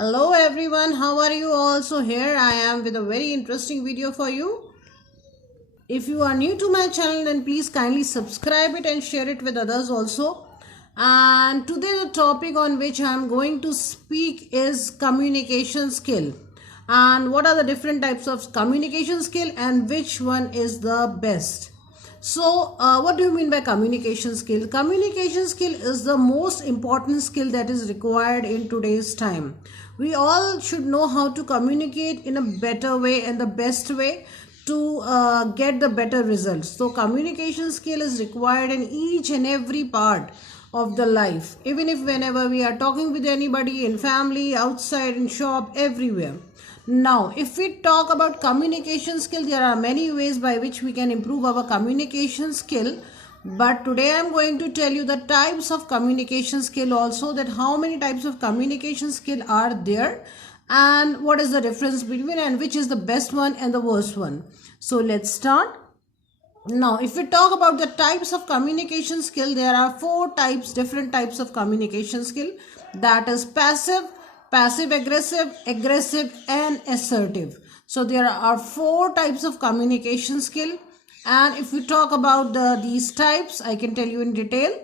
Hello everyone, how are you all? So here I am with a very interesting video for you. If you are new to my channel, then please kindly subscribe it and share it with others also. And today the topic on which I am going to speak is communication skill. And what are the different types of communication skill and which one is the best? So, what do you mean by communication skill? Communication skill is the most important skill that is required in today's time. We all should know how to communicate in a better way and the best way to get the better results. So, communication skill is required in each and every part of the life, even if whenever we are talking with anybody in family, outside, in shop, everywhere. Now, if we talk about communication skill, there are many ways by which we can improve our communication skill. But today I am going to tell you the types of communication skill also, that how many types of communication skill are there and what is the difference between and which is the best one and the worst one. So let's start. Now, if we talk about the types of communication skill, there are different types of communication skill. That is passive aggressive, aggressive and assertive. So there are four types of communication skill. And if we talk about these types, I can tell you in detail.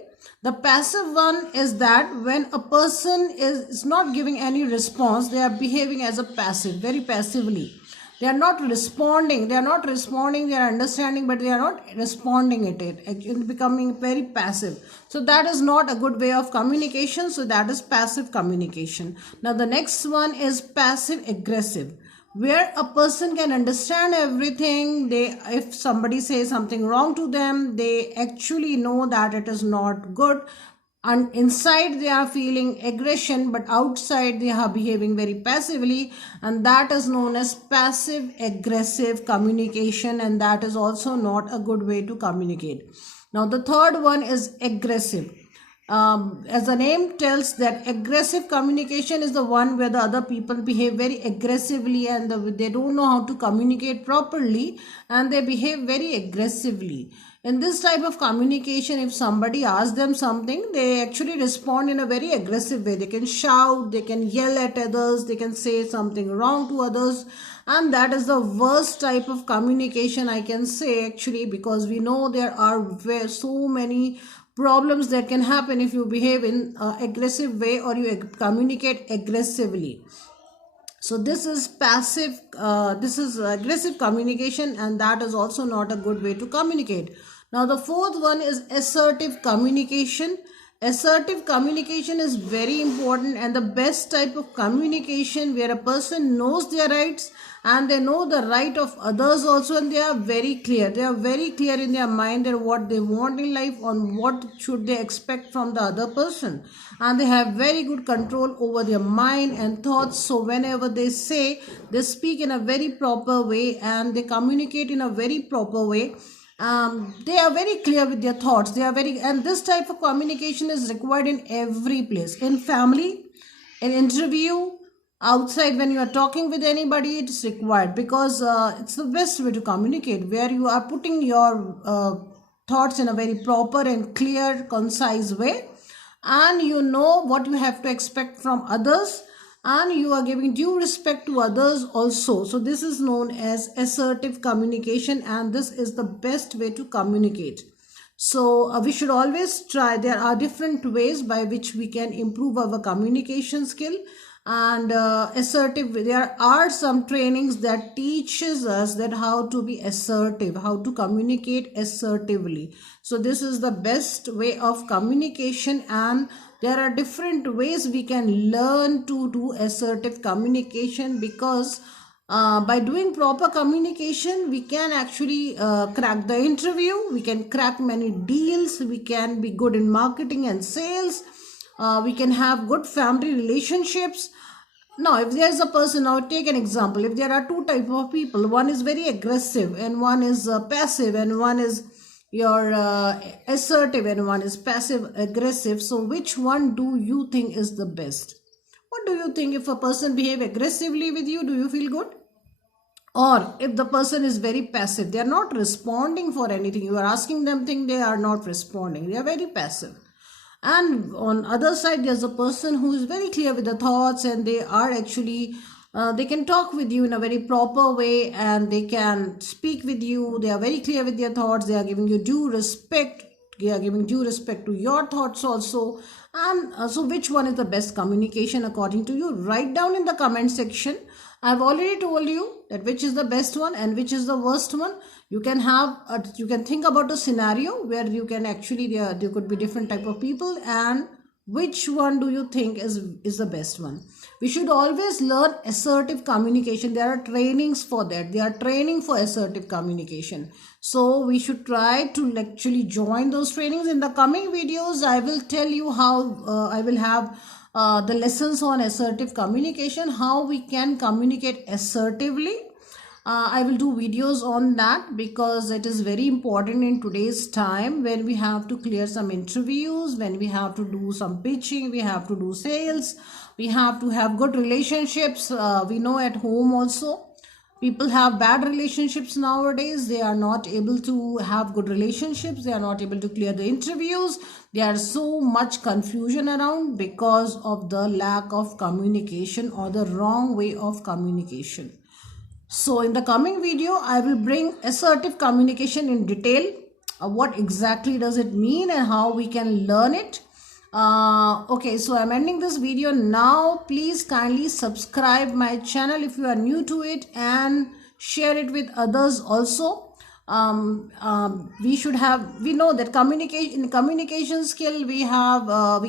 The passive one is that when a person is not giving any response, they are behaving as a passive, very passively. They are not responding, they are understanding, but they are not responding it becoming very passive. So that is not a good way of communication. So that is passive communication. Now the next one is passive aggressive, where a person can understand everything. If somebody says something wrong to them, they actually know that it is not good, and inside they are feeling aggression, but outside they are behaving very passively, and that is known as passive aggressive communication, and that is also not a good way to communicate. Now the third one is aggressive. As the name tells, that aggressive communication is the one where the other people behave very aggressively, and they don't know how to communicate properly, and they behave very aggressively. In this type of communication, if somebody asks them something, they actually respond in a very aggressive way. They can shout, they can yell at others, they can say something wrong to others, and that is the worst type of communication, I can say, actually, because we know there are so many problems that can happen if you behave in aggressive way or you communicate aggressively. So this is this is aggressive communication, and that is also not a good way to communicate. Now the fourth one is assertive communication. Assertive communication is very important and the best type of communication, where a person knows their rights and they know the right of others also, and they are very clear. They are very clear in their mind and what they want in life, on what should they expect from the other person, and they have very good control over their mind and thoughts. So whenever they speak in a very proper way and they communicate in a very proper way. They are very clear with their thoughts. And this type of communication is required in every place, in family, in interview, outside, when you are talking with anybody, it's required, because it's the best way to communicate, where you are putting your thoughts in a very proper and clear, concise way, and you know what you have to expect from others, and you are giving due respect to others also. So this is known as assertive communication, and this is the best way to communicate. So we should always try. There are different ways by which we can improve our communication skill. And assertive, there are some trainings that teaches us that how to be assertive, how to communicate assertively. So this is the best way of communication, and there are different ways we can learn to do assertive communication, because by doing proper communication, we can actually crack the interview, we can crack many deals, we can be good in marketing and sales, we can have good family relationships. Now, if there is a person, now take an example. If there are two types of people, one is very aggressive and one is passive, and one is your assertive and one is passive aggressive. So which one do you think is the best? What do you think? If a person behave aggressively with you, do you feel good? Or if the person is very passive, they are not responding for anything, you are asking them things, they are not responding, they are very passive. And on other side, there's a person who is very clear with the thoughts, and they are actually they can talk with you in a very proper way, and they can speak with you. They are very clear with their thoughts. They are giving you due respect. They are giving due respect to your thoughts also. And so which one is the best communication according to you? Write down in the comment section. I've already told you that which is the best one and which is the worst one. You can you can think about a scenario where you can actually, there could be different type of people, and which one do you think is the best one? We should always learn assertive communication. There are trainings for that. They are training for assertive communication. So we should try to actually join those trainings. In the coming videos, I will tell you how I will have the lessons on assertive communication, how we can communicate assertively. I will do videos on that because it is very important in today's time, when we have to clear some interviews, when we have to do some pitching, we have to do sales, we have to have good relationships. We know at home also people have bad relationships nowadays. They are not able to have good relationships. They are not able to clear the interviews. There are so much confusion around because of the lack of communication or the wrong way of communication. So in the coming video, I will bring assertive communication in detail. What exactly does it mean and how we can learn it. Okay, so I'm ending this video now. Please kindly subscribe my channel if you are new to it, and share it with others also. We know that communication skill, we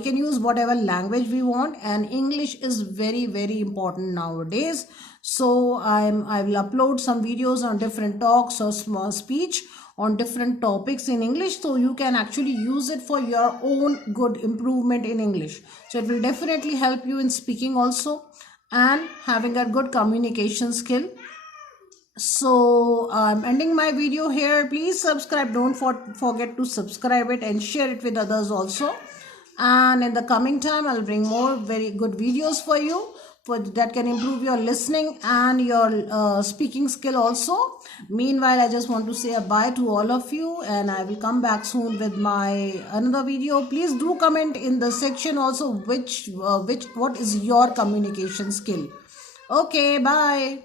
can use whatever language we want, and English is very important nowadays. So I will upload some videos on different talks or small speech on different topics in English, so you can actually use it for your own good improvement in English. So it will definitely help you in speaking also, and having a good communication skill. So I'm ending my video here. Please subscribe. Don't forget to subscribe it and share it with others also. And in the coming time, I'll bring more very good videos for you that can improve your listening and your speaking skill also. Meanwhile, I just want to say a bye to all of you, and I will come back soon with my another video. Please do comment in the section also what is your communication skill. Okay, bye.